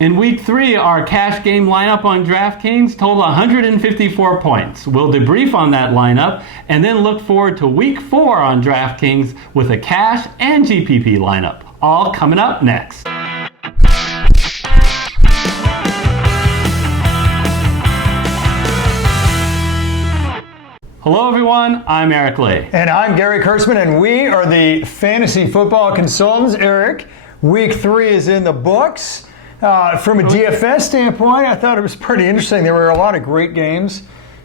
In week 3, our cash game lineup on DraftKings totaled 154 points. We'll debrief on that lineup and then look forward to week 4 on DraftKings with a cash and GPP lineup. All coming up next. Hello everyone, I'm Eric Lay. And I'm Gary Kurtzman, and we are the Fantasy Football Consultants. Eric, week 3 is in the books. From a DFS standpoint, I thought it was pretty interesting. There were a lot of great games,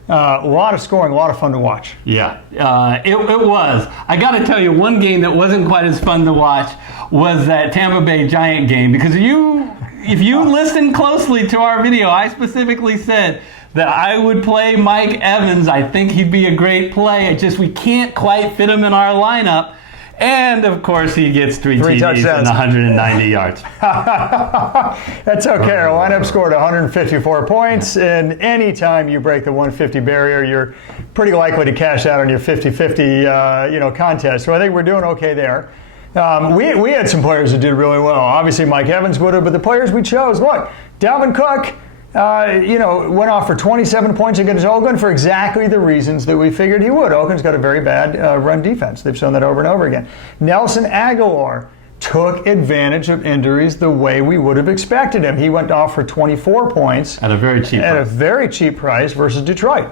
a lot of scoring, a lot of fun to watch. Yeah, it was. I got to tell you, one game that wasn't quite as fun to watch was that Tampa Bay Giant game, because if you listen closely to our video, I specifically said that I would play Mike Evans. I think he'd be a great play. It's just we can't quite fit him in our lineup. And, of course, he gets three TDs and 190 yards. That's okay. Our lineup scored 154 points, and any time you break the 150 barrier, you're pretty likely to cash out on your 50-50 contest. So I think we're doing okay there. We had some players who did really well. Obviously, Mike Evans would have, but the players we chose, look, Dalvin Cook, went off for 27 points against Oakland for exactly the reasons that we figured he would. Oakland's got a very bad run defense. They've shown that over and over again. Nelson Aguilar took advantage of injuries the way we would have expected him. He went off for 24 points. At a very cheap price versus Detroit.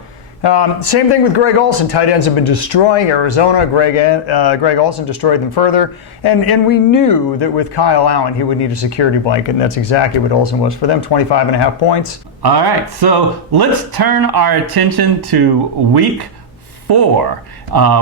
Same thing with Greg Olsen. Tight ends have been destroying Arizona. Greg Olsen destroyed them further. And we knew that with Kyle Allen, he would need a security blanket, and that's exactly what Olsen was for them, 25.5 points. All right, so let's turn our attention to week 4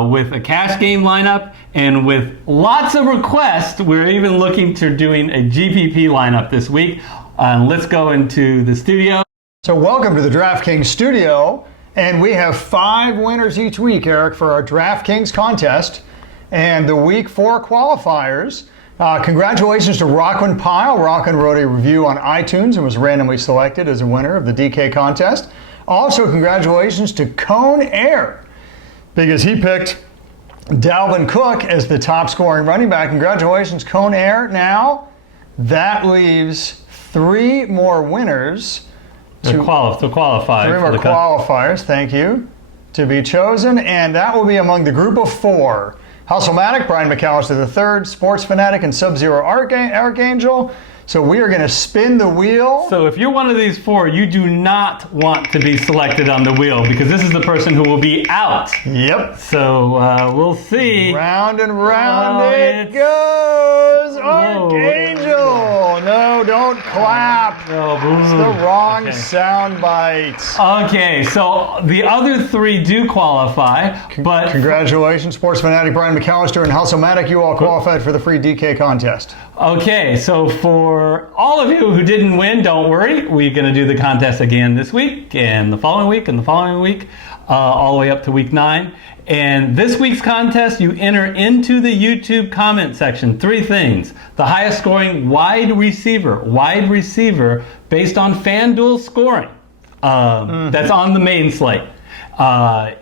with a cash game lineup, and with lots of requests, we're even looking to doing a GPP lineup this week. Let's go into the studio. So welcome to the DraftKings studio. And we have 5 winners each week, Eric, for our DraftKings contest. And the week 4 qualifiers, congratulations to Rockwin Pyle. Rockwin wrote a review on iTunes and was randomly selected as a winner of the DK contest. Also, congratulations to Cone Air, because he picked Dalvin Cook as the top scoring running back. Congratulations, Cone Air. Now, that leaves 3 more winners to qualify. 3 more qualifiers, thank you, to be chosen, and that will be among the group of 4. Hustlematic, Brian McAllister III, Sports Fanatic, and Sub-Zero Archangel. So we are going to spin the wheel. So if you're one of these 4, you do not want to be selected on the wheel, because this is the person who will be out. Yep. So we'll see. Round and round it goes. Archangel. No, don't clap. It's the wrong sound bite. Okay, so the other 3 do qualify, but congratulations, Sports Fanatic, Brian McAllister, and Hustlematic. You all qualified for the free DK contest. Okay, so for all of you who didn't win, don't worry. We're going to do the contest again this week, and the following week, and the following week, all the way up to week 9. And this week's contest, you enter into the YouTube comment section 3 things. The highest scoring wide receiver based on FanDuel scoring. That's on the main slate.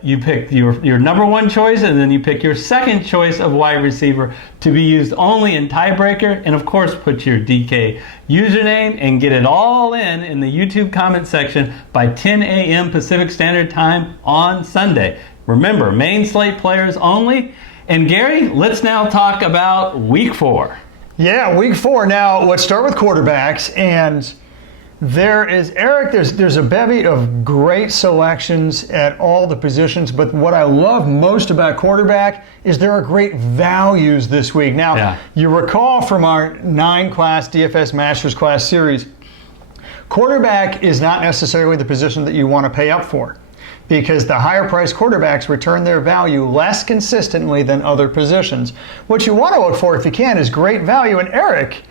You pick your number 1 choice, and then you pick your second choice of wide receiver to be used only in tiebreaker. And of course, put your DK username and get it all in the YouTube comment section by 10 a.m. Pacific Standard Time on Sunday. Remember, main slate players only. And Gary, let's now talk about week 4. Yeah, week 4. Now, let's start with quarterbacks. And there is, Eric, there's a bevy of great selections at all the positions. But what I love most about quarterback is there are great values this week. Now, You recall from our 9-class DFS Master Class series, quarterback is not necessarily the position that you want to pay up for, because the higher priced quarterbacks return their value less consistently than other positions. What you want to look for, if you can, is great value. And Eric,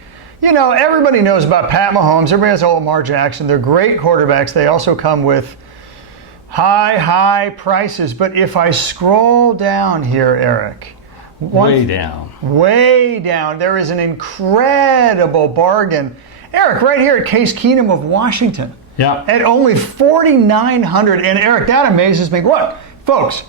everybody knows about Pat Mahomes. Everybody has Lamar Jackson. They're great quarterbacks. They also come with high prices. But if I scroll down here, Eric, way down, there is an incredible bargain. Eric, right here at Case Keenum of Washington. Yeah. At only $4,900. And Eric, that amazes me. Look, folks,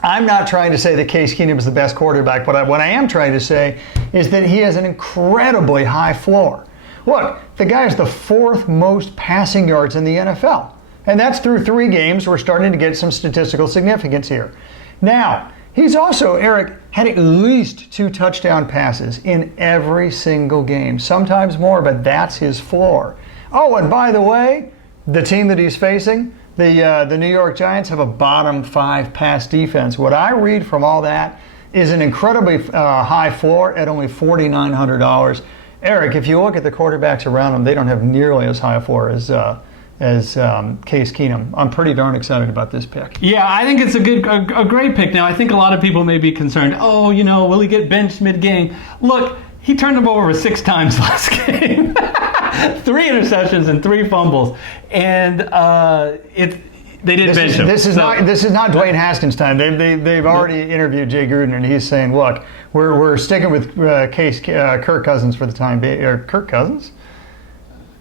I'm not trying to say that Case Keenum is the best quarterback, but what I am trying to say is that he has an incredibly high floor. Look, the guy has the 4th most passing yards in the NFL. And that's through 3 games. We're starting to get some statistical significance here. Now, he's also, Eric, had at least 2 touchdown passes in every single game. Sometimes more, but that's his floor. Oh, and by the way, the team that he's facing, the New York Giants, have a bottom 5 pass defense. What I read from all that is an incredibly high floor at only $4,900. Eric, if you look at the quarterbacks around them, they don't have nearly as high a floor as Case Keenum. I'm pretty darn excited about this pick. Yeah, I think it's a great pick. Now, I think a lot of people may be concerned, will he get benched mid-game? Look, he turned the ball over 6 times last game. 3 interceptions and 3 fumbles. And they didn't bench him. This is not Dwayne Haskins' time. They've already interviewed Jay Gruden, and he's saying, look, we're sticking with Kirk Cousins for the time being. Or Kirk Cousins?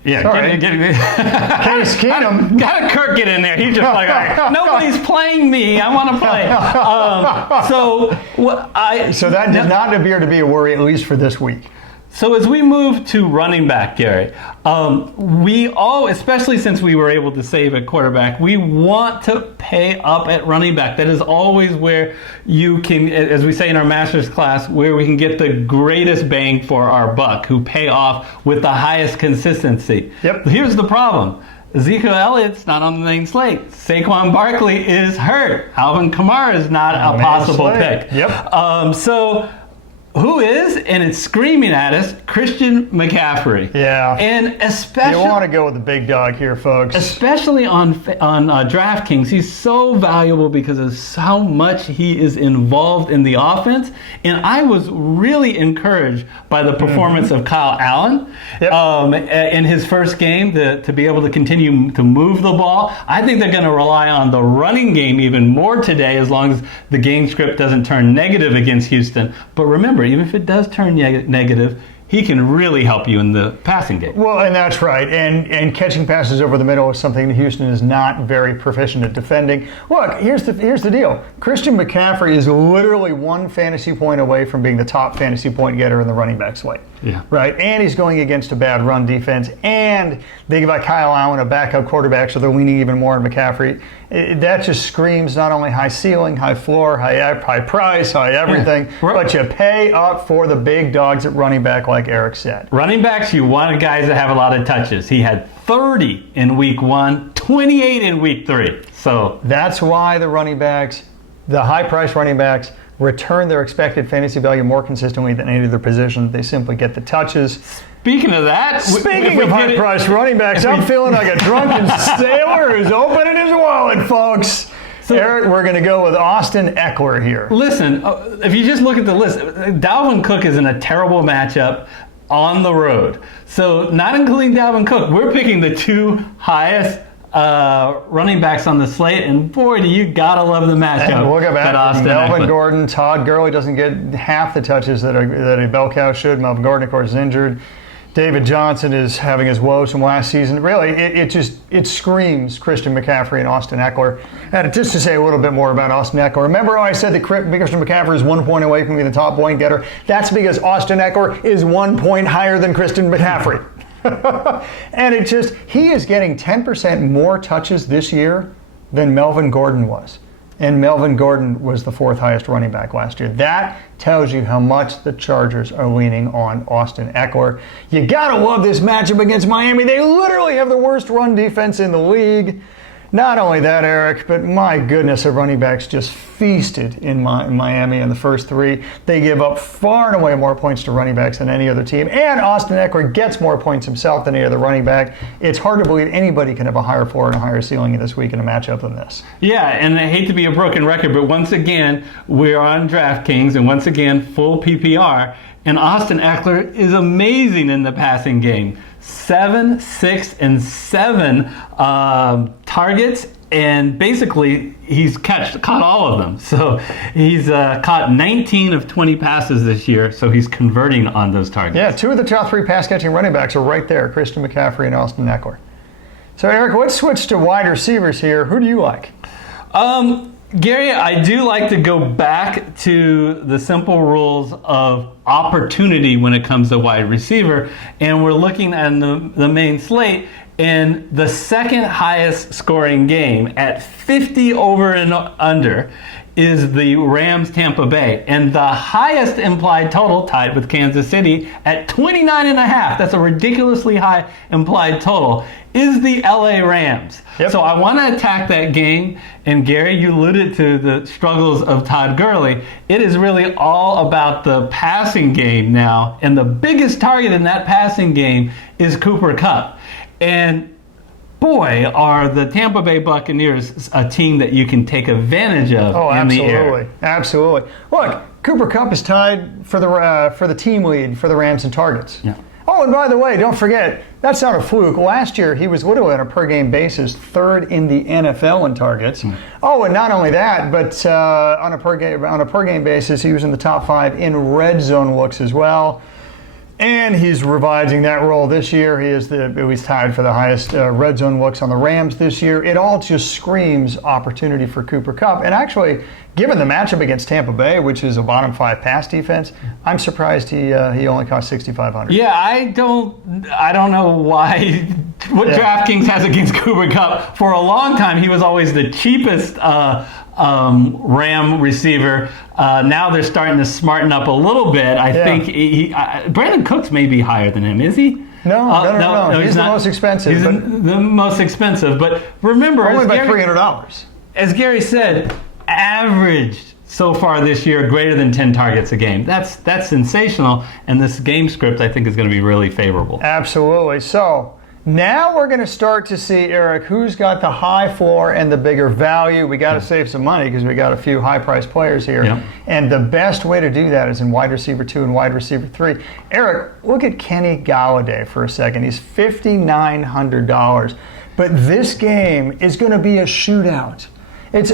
Yeah, Case Keenum. How did Kirk get in there? He's just like, nobody's playing me. I want to play. So that did not appear to be a worry, at least for this week. So as we move to running back, Gary, we all, especially since we were able to save at quarterback, we want to pay up at running back. That is always where you can, as we say in our master's class, where we can get the greatest bang for our buck, who pay off with the highest consistency. Yep. Here's the problem. Ezekiel Elliott's not on the main slate. Saquon Barkley is hurt. Alvin Kamara is not a possible pick. Yep. So who is, and it's screaming at us, Christian McCaffrey. Yeah. And especially, you want to go with the big dog here, folks. Especially on DraftKings, he's so valuable because of how much he is involved in the offense. And I was really encouraged by the performance of Kyle Allen in his first game to be able to continue to move the ball. I think they're going to rely on the running game even more today, as long as the game script doesn't turn negative against Houston. But remember, even if it does turn negative, he can really help you in the passing game. Well, and that's right. And catching passes over the middle is something that Houston is not very proficient at defending. Look, here's the deal. Christian McCaffrey is literally 1 fantasy point away from being the top fantasy point getter in the running back slate. Yeah. Right? And he's going against a bad run defense. And they give Kyle Allen a backup quarterback, so they're leaning even more on McCaffrey. That just screams not only high ceiling, high floor, high price, high everything, but you pay up for the big dogs at running back, like Eric said. Running backs, you want guys that have a lot of touches. He had 30 in week 1, 28 in week 3. So that's why the running backs, the high-priced running backs, return their expected fantasy value more consistently than any other position. They simply get the touches. Speaking of that, speaking of high-priced running backs, I'm feeling like a drunken sailor who's opening his wallet, folks. So, Eric, we're going to go with Austin Eckler here. Listen, if you just look at the list, Dalvin Cook is in a terrible matchup on the road. So not including Dalvin Cook, we're picking the 2 highest running backs on the slate, and boy, do you gotta love the matchup. And we'll go back. Melvin Gordon, Todd Gurley doesn't get half the touches that a bell cow should. Melvin Gordon, of course, is injured. David Johnson is having his woes from last season. Really, it screams Christian McCaffrey and Austin Eckler. And just to say a little bit more about Austin Eckler, remember how I said that Christian McCaffrey is 1 point away from being the top point getter? That's because Austin Eckler is 1 point higher than Christian McCaffrey. And he is getting 10% more touches this year than Melvin Gordon was. And Melvin Gordon was the 4th highest running back last year. That tells you how much the Chargers are leaning on Austin Eckler. You gotta love this matchup against Miami. They literally have the worst run defense in the league. Not only that, Eric, but my goodness, the running backs just feasted in Miami in the first 3. They give up far and away more points to running backs than any other team. And Austin Eckler gets more points himself than any other running back. It's hard to believe anybody can have a higher floor and a higher ceiling this week in a matchup than this. Yeah, and I hate to be a broken record, but once again, we're on DraftKings, and once again, full PPR. And Austin Eckler is amazing in the passing game. 7, 6, and 7 targets, and basically he's caught all of them. So he's caught 19 of 20 passes this year, so he's converting on those targets. Yeah, 2 of the top 3 pass-catching running backs are right there, Christian McCaffrey and Austin Eckler. So, Eric, let's switch to wide receivers here. Who do you like? Gary, I do like to go back to the simple rules of opportunity when it comes to wide receiver. And we're looking at the main slate, and the second highest scoring game at 50 over and under is the Rams Tampa Bay. And the highest implied total, tied with Kansas City at 29.5, that's a ridiculously high implied total, is the LA Rams. Yep. So I want to attack that game. And Gary, you alluded to the struggles of Todd Gurley. It is really all about the passing game now. And the biggest target in that passing game is Cooper Kupp. And boy, are the Tampa Bay Buccaneers a team that you can take advantage of in the air. Absolutely. Look, Cooper Kupp is tied for the team lead for the Rams in targets. Yeah. Oh, and by the way, don't forget, that's not a fluke. Last year, he was literally on a per-game basis third in the NFL in targets. Oh, and not only that, but on a per-game basis, he was in the top 5 in red zone looks as well. And he's revising that role this year. He's tied for the highest red zone looks on the Rams this year. It all just screams opportunity for Cooper Kupp. And actually, given the matchup against Tampa Bay, which is a bottom 5 pass defense, I'm surprised he only cost $6,500. Yeah, I don't know why. What DraftKings has against Cooper Kupp. For a long time, he was always the cheapest Ram receiver. Now they're starting to smarten up a little bit. I think Brandon Cooks may be higher than him. Is he? No. He's the most expensive. He's the most expensive. But remember, only by $300. As Gary said, averaged so far this year greater than 10 targets a game. That's sensational. And this game script, I think, is going to be really favorable. Absolutely. So now we're going to start to see, Eric, who's got the high floor and the bigger value. We got to save some money because we got a few high-priced players here. Yep. And the best way to do that is in wide receiver 2 and wide receiver 3. Eric, look at Kenny Galladay for a second. He's $5,900. But this game is going to be a shootout. This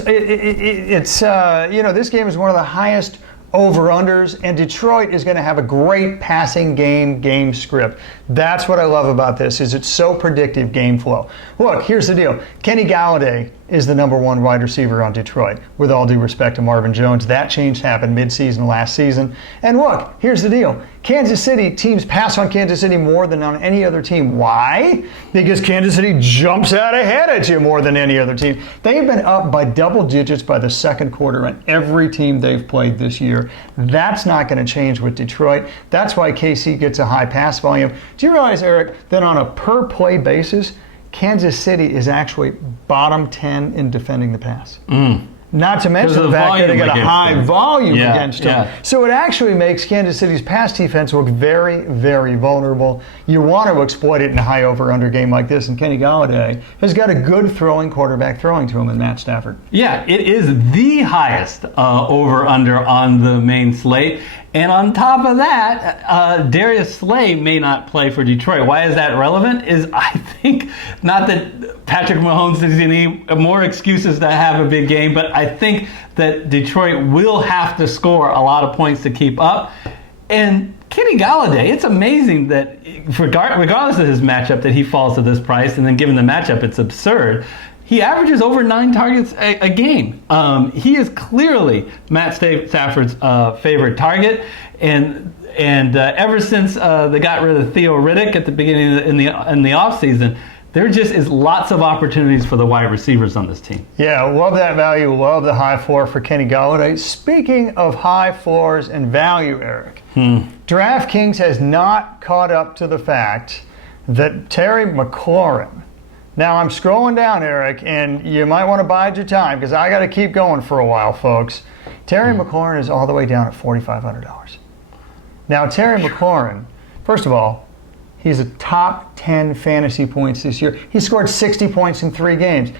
game is one of the highest over-unders, and Detroit is going to have a great passing game script. That's what I love about this, is it's so predictive game flow. Look, here's the deal. Kenny Galladay is the number 1 wide receiver on Detroit, with all due respect to Marvin Jones. That change happened mid-season last season. And look, here's the deal. Kansas City, teams pass on Kansas City more than on any other team. Why? Because Kansas City jumps out ahead at you more than any other team. They've been up by double digits by the second quarter on every team they've played this year. That's not going to change with Detroit. That's why KC gets a high pass volume. Do you realize, Eric, that on a per-play basis, Kansas City is actually bottom 10 in defending the pass? Not to mention the fact that they got a high volume against them. Yeah. So it actually makes Kansas City's pass defense look very, very vulnerable. You want to exploit it in a high over-under game like this, and Kenny Galladay has got a good throwing quarterback throwing to him in Matt Stafford. Yeah, it is the highest over-under on the main slate. And on top of that, Darius Slay may not play for Detroit. Why is that relevant? I think not that Patrick Mahomes has any more excuses to have a big game, but I think that Detroit will have to score a lot of points to keep up. And Kenny Galladay, it's amazing that regardless of his matchup, that he falls to this price. And then given the matchup, it's absurd. He averages over 9 targets a game. He is clearly Matt Stafford's favorite target, and ever since they got rid of Theo Riddick at the beginning in the offseason, there just is lots of opportunities for the wide receivers on this team. Yeah, love that value. Love the high floor for Kenny Galladay. Speaking of high floors and value, Eric, DraftKings has not caught up to the fact that Terry McLaurin. Now, I'm scrolling down, Eric, and you might want to bide your time because I got to keep going for a while, folks. Terry McLaurin is all the way down at $4,500. Now, Terry McLaurin, first of all, he's a top 10 fantasy points this year. He scored 60 points in 3 games.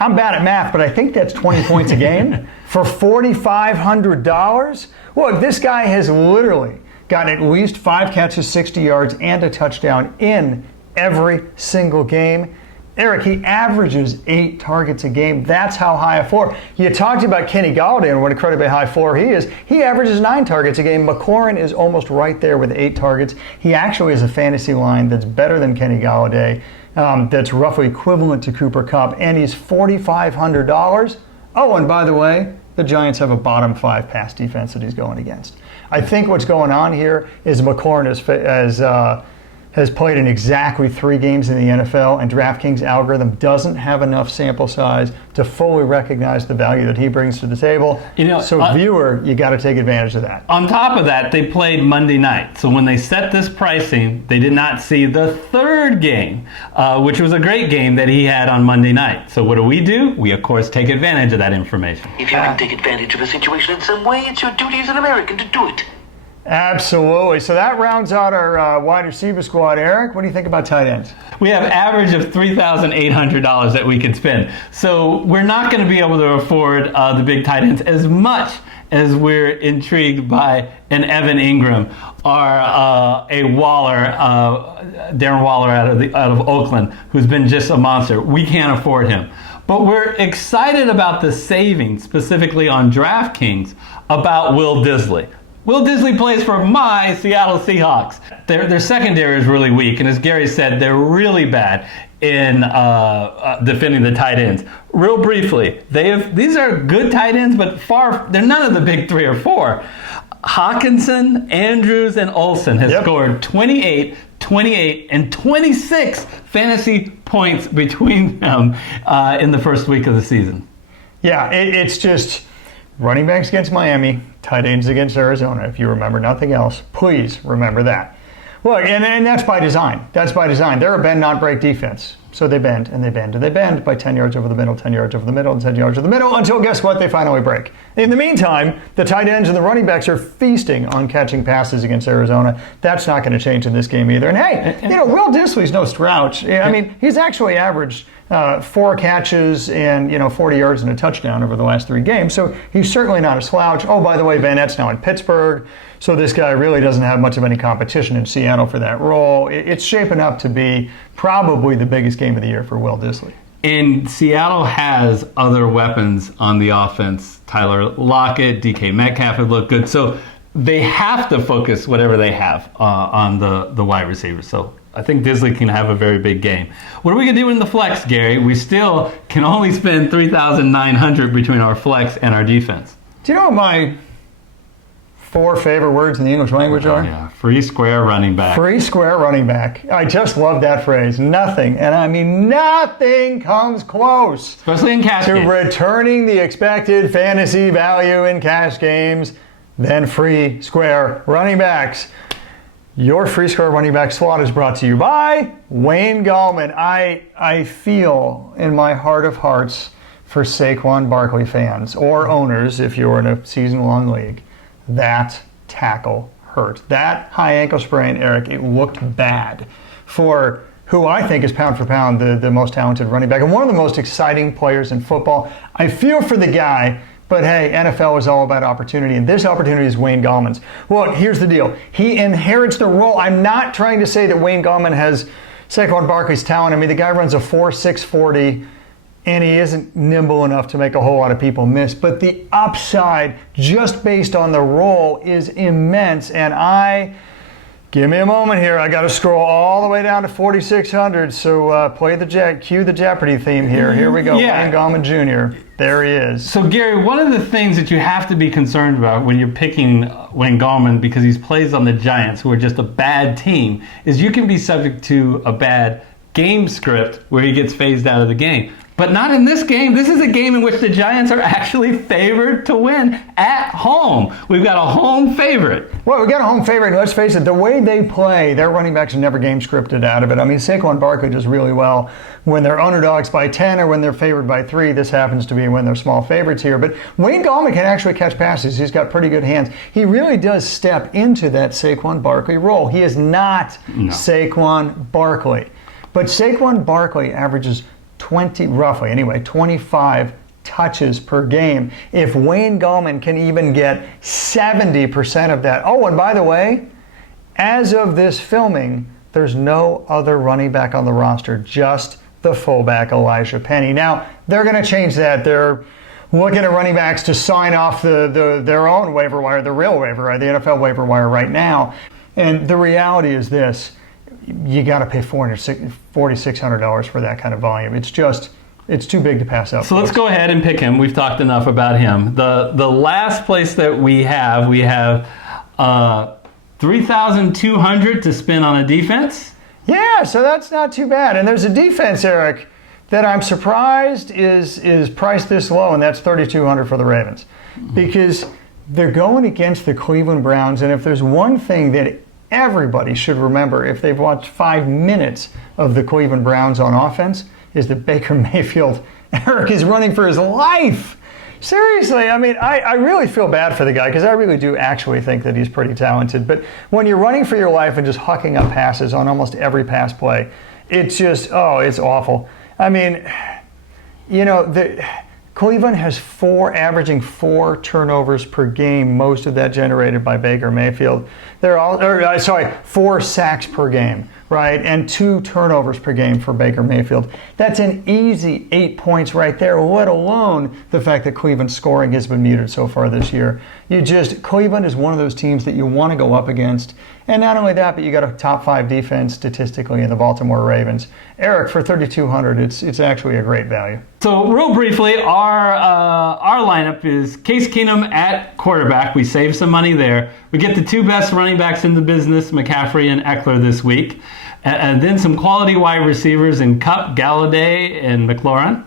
I'm bad at math, but I think that's 20 points a game for $4,500. Look, this guy has literally got at least 5 catches, 60 yards, and a touchdown in every single game. Eric, he averages 8 targets a game. That's how high a floor. You talked about Kenny Galladay and what incredibly high floor he is. He averages 9 targets a game. McLaurin is almost right there with 8 targets. He actually is a fantasy line that's better than Kenny Galladay, that's roughly equivalent to Cooper Kupp, and he's $4,500. Oh, and by the way, the Giants have a bottom 5 pass defense that he's going against. I think what's going on here is McLaurin has played in exactly 3 games in the NFL, and DraftKings algorithm doesn't have enough sample size to fully recognize the value that he brings to the table. Viewer, you got to take advantage of that. On top of that, they played Monday night. So when they set this pricing, they did not see the third game, which was a great game that he had on Monday night. So what do? We, of course, take advantage of that information. If you can take advantage of a situation in some way, it's your duty as an American to do it. Absolutely. So that rounds out our wide receiver squad. Eric, what do you think about tight ends? We have average of $3,800 that we can spend. So we're not going to be able to afford the big tight ends as much as we're intrigued by an Evan Ingram or a Waller, Darren Waller out of Oakland, who's been just a monster. We can't afford him. But we're excited about the savings, specifically on DraftKings, about Will Dissly. Will Dissly plays for my Seattle Seahawks. Their secondary is really weak, and as Gary said, they're really bad in defending the tight ends. Real briefly, these are good tight ends, but they're none of the big 3 or 4. Hawkinson, Andrews, and Olsen have scored 28, 28, and 26 fantasy points between them in the first week of the season. Yeah, it's just running backs against Miami, tight ends against Arizona. If you remember nothing else, please remember that. Look, and that's by design. That's by design. They're a bend, not break defense. So they bend, and they bend, and they bend by 10 yards over the middle, 10 yards over the middle, and 10 yards over the middle, until guess what? They finally break. In the meantime, the tight ends and the running backs are feasting on catching passes against Arizona. That's not going to change in this game either. And hey, Will Dissly's no slouch. I mean, he's actually averaged 4 catches and 40 yards and a touchdown over the last 3 games. So he's certainly not a slouch. Oh, by the way, Van Nett's now in Pittsburgh. So this guy really doesn't have much of any competition in Seattle for that role. It's shaping up to be probably the biggest game of the year for Will Dissly. And Seattle has other weapons on the offense. Tyler Lockett, DK Metcalf have looked good. So they have to focus whatever they have on the wide receivers. So I think Dissly can have a very big game. What are we going to do in the flex, Gary? We still can only spend $3,900 between our flex and our defense. Do you know what my 4 favorite words in the English language are? Yeah, free square running back. Free square running back. I just love that phrase. Nothing, and I mean nothing comes close. Especially in cash games. To returning the expected fantasy value in cash games than free square running backs. Your free square running back slot is brought to you by Wayne Gallman. I feel in my heart of hearts for Saquon Barkley fans or owners if you're in a season-long league. That tackle hurt. That high ankle sprain, Eric, it looked bad for who I think is pound for pound the most talented running back and one of the most exciting players in football. I feel for the guy, but hey, NFL is all about opportunity, and this opportunity is Wayne Gallman's. Well, here's the deal. He inherits the role. I'm not trying to say that Wayne Gallman has Saquon Barkley's talent. I mean, the guy runs a 4.6 40, and he isn't nimble enough to make a whole lot of people miss. But the upside, just based on the role, is immense. And give me a moment here. I got to scroll all the way down to 4,600. So cue the Jeopardy theme here. Here we go. Yeah. Wayne Gallman Jr. There he is. So Gary, one of the things that you have to be concerned about when you're picking Wayne Gallman, because he plays on the Giants, who are just a bad team, is you can be subject to a bad game script where he gets phased out of the game. But not in this game. This is a game in which the Giants are actually favored to win at home. We've got a home favorite. Well, we got a home favorite. Let's face it, the way they play, their running backs are never game scripted out of it. I mean, Saquon Barkley does really well when they're underdogs by 10 or when they're favored by 3. This happens to be when they're small favorites here. But Wayne Gallman can actually catch passes. He's got pretty good hands. He really does step into that Saquon Barkley role. He is not Saquon Barkley. But Saquon Barkley averages 25 touches per game. If Wayne Gallman can even get 70% of that. Oh, and by the way, as of this filming, there's no other running back on the roster, just the fullback Elijah Penny. Now, they're going to change that. They're looking at running backs to sign off their own waiver wire, the real waiver wire, the NFL waiver wire right now. And the reality is this. You got to pay $4,600 for that kind of volume. It's just It's too big to pass up. So let's go ahead and pick him. We've talked enough about him. The last place that we have 3,200 to spend on a defense. Yeah, so that's not too bad. And there's a defense, Eric, that I'm surprised is priced this low, and that's 3,200 for the Ravens. Because they're going against the Cleveland Browns, and if there's one thing that everybody should remember if they've watched 5 minutes of the Cleveland Browns on offense, is that Baker Mayfield, Eric, is running for his life. Seriously, I mean, I really feel bad for the guy because I really do actually think that he's pretty talented. But when you're running for your life and just hucking up passes on almost every pass play, it's just, it's awful. I mean, Cleveland has averaging 4 turnovers per game, most of that generated by Baker Mayfield. 4 sacks per game, right? And 2 turnovers per game for Baker Mayfield. That's an easy 8 points right there, let alone the fact that Cleveland's scoring has been muted so far this year. Cleveland is one of those teams that you want to go up against. And not only that, but you got a top 5 defense statistically in the Baltimore Ravens. Eric, for 3,200, it's actually a great value. So real briefly, our lineup is Case Keenum at quarterback. We save some money there. We get the 2 best running backs in the business, McCaffrey and Eckler this week. And then some quality wide receivers in Kupp, Galladay, and McLaurin.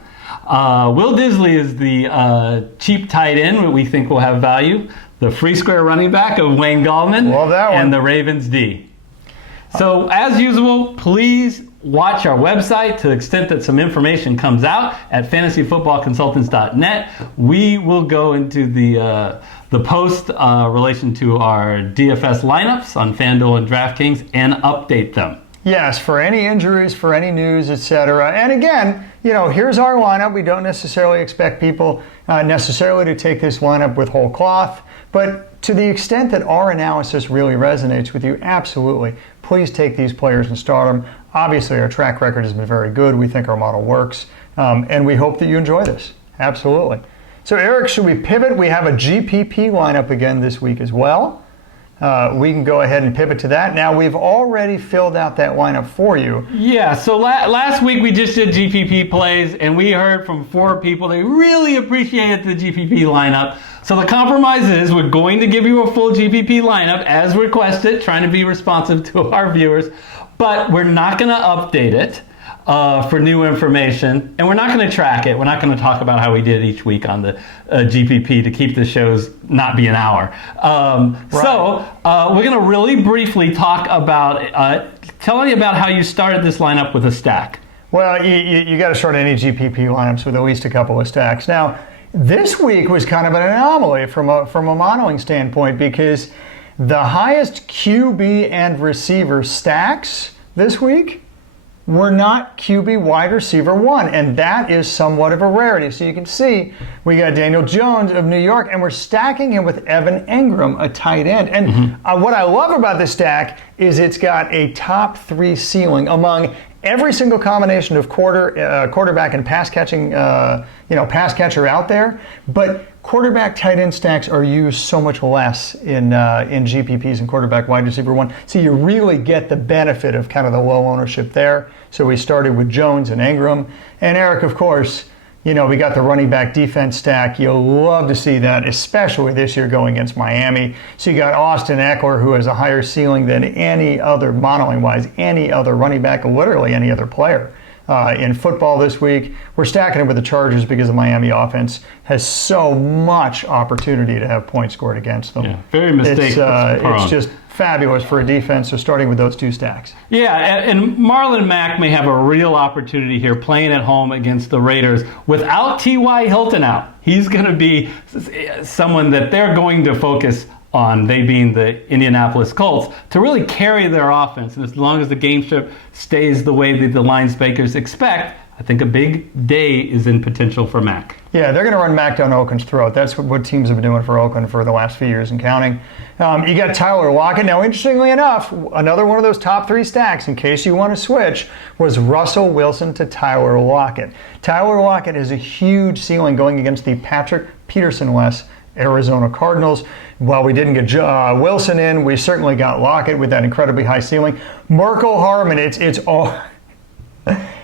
Will Disley is the cheap tight end we think will have value. The free square running back of Wayne Gallman. Love that one. And the Ravens D. So as usual, please watch our website to the extent that some information comes out at fantasyfootballconsultants.net. We will go into the post relation to our DFS lineups on FanDuel and DraftKings and update them. Yes, for any injuries, for any news, etc. And again, here's our lineup. We don't necessarily expect people necessarily to take this lineup with whole cloth. But to the extent that our analysis really resonates with you, absolutely, please take these players and start them. Obviously, our track record has been very good. We think our model works. And we hope that you enjoy this. Absolutely. So, Eric, should we pivot? We have a GPP lineup again this week as well. We can go ahead and pivot to that. Now, we've already filled out that lineup for you. Yeah, so last week we just did GPP plays, and we heard from 4 people they really appreciated the GPP lineup. So the compromise is we're going to give you a full GPP lineup as requested, trying to be responsive to our viewers, but we're not going to update it for new information, and we're not going to track it. We're not going to talk about how we did each week on the GPP to keep the shows not be an hour. So we're going to really briefly talk about, tell me about how you started this lineup with a stack. Well, you got to start any GPP lineups with at least a couple of stacks. Now, this week was kind of an anomaly from a modeling standpoint because the highest QB and receiver stacks this week were not QB wide receiver 1, and that is somewhat of a rarity. So you can see we got Daniel Jones of New York, and we're stacking him with Evan Engram, a tight end. And what I love about this stack is it's got a top 3 ceiling among every single combination of quarterback and pass catching, pass catcher out there. But quarterback tight end stacks are used so much less in GPPs and quarterback wide receiver 1. So you really get the benefit of kind of the low ownership there. So we started with Jones and Engram. And Eric, of course, we got the running back defense stack. You'll love to see that, especially this year going against Miami. So you got Austin Eckler, who has a higher ceiling than any other, modeling-wise, any other running back, literally any other player in football this week. We're stacking it with the Chargers because the Miami offense has so much opportunity to have points scored against them. Yeah, very mistake. It's just fabulous for a defense, so starting with those 2 stacks. Yeah, and Marlon Mack may have a real opportunity here playing at home against the Raiders without T.Y. Hilton out. He's going to be someone that they're going to focus on, they being the Indianapolis Colts, to really carry their offense. And as long as the game script stays the way that the line makers expect, I think a big day is in potential for Mack. Yeah, they're going to run Mack down Oakland's throat. That's what teams have been doing for Oakland for the last few years and counting. You got Tyler Lockett. Now, interestingly enough, another one of those top 3 stacks, in case you want to switch, was Russell Wilson to Tyler Lockett. Tyler Lockett has a huge ceiling going against the Patrick Peterson-less Arizona Cardinals. While we didn't get Wilson in, we certainly got Lockett with that incredibly high ceiling. Merkel Harmon, it's all...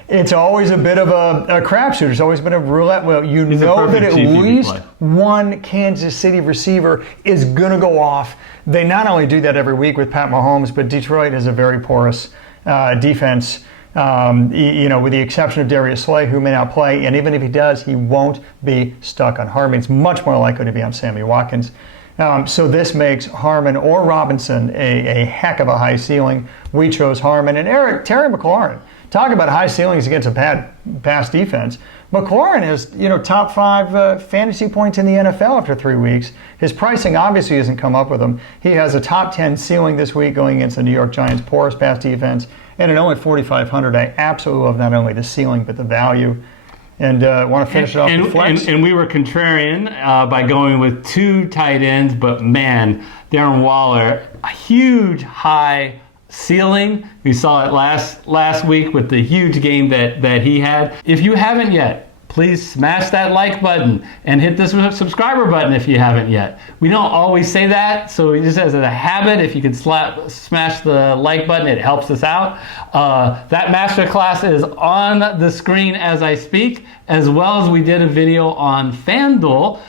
it's always a bit of a crapshoot. It's always been a roulette wheel. You He's a know that perfect at GPP least play. one Kansas City receiver is going to go off. They not only do that every week with Pat Mahomes, but Detroit is a very porous defense. With the exception of Darius Slay, who may not play, and even if he does, he won't be stuck on Harmon. It's much more likely to be on Sammy Watkins. So this makes Harmon or Robinson a heck of a high ceiling. We chose Harmon. And Terry McLaurin, talk about high ceilings against a bad pass defense. McLaurin is, top 5 fantasy points in the NFL after 3 weeks. His pricing obviously hasn't come up with him. He has a top 10 ceiling this week going against the New York Giants' porous pass defense. And at only 4,500, I absolutely love not only the ceiling but the value. And want to finish it off with flex. And we were contrarian by going with 2 tight ends, but man, Darren Waller, a huge high ceiling. We saw it last week with the huge game that he had. If you haven't yet, please smash that like button and hit the subscriber button if you haven't yet. We don't always say that, so just as a habit, if you could smash the like button, it helps us out. That masterclass is on the screen as I speak, as well as we did a video on FanDuel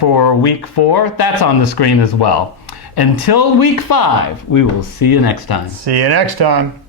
for week 4. That's on the screen as well. Until week 5, we will see you next time. See you next time.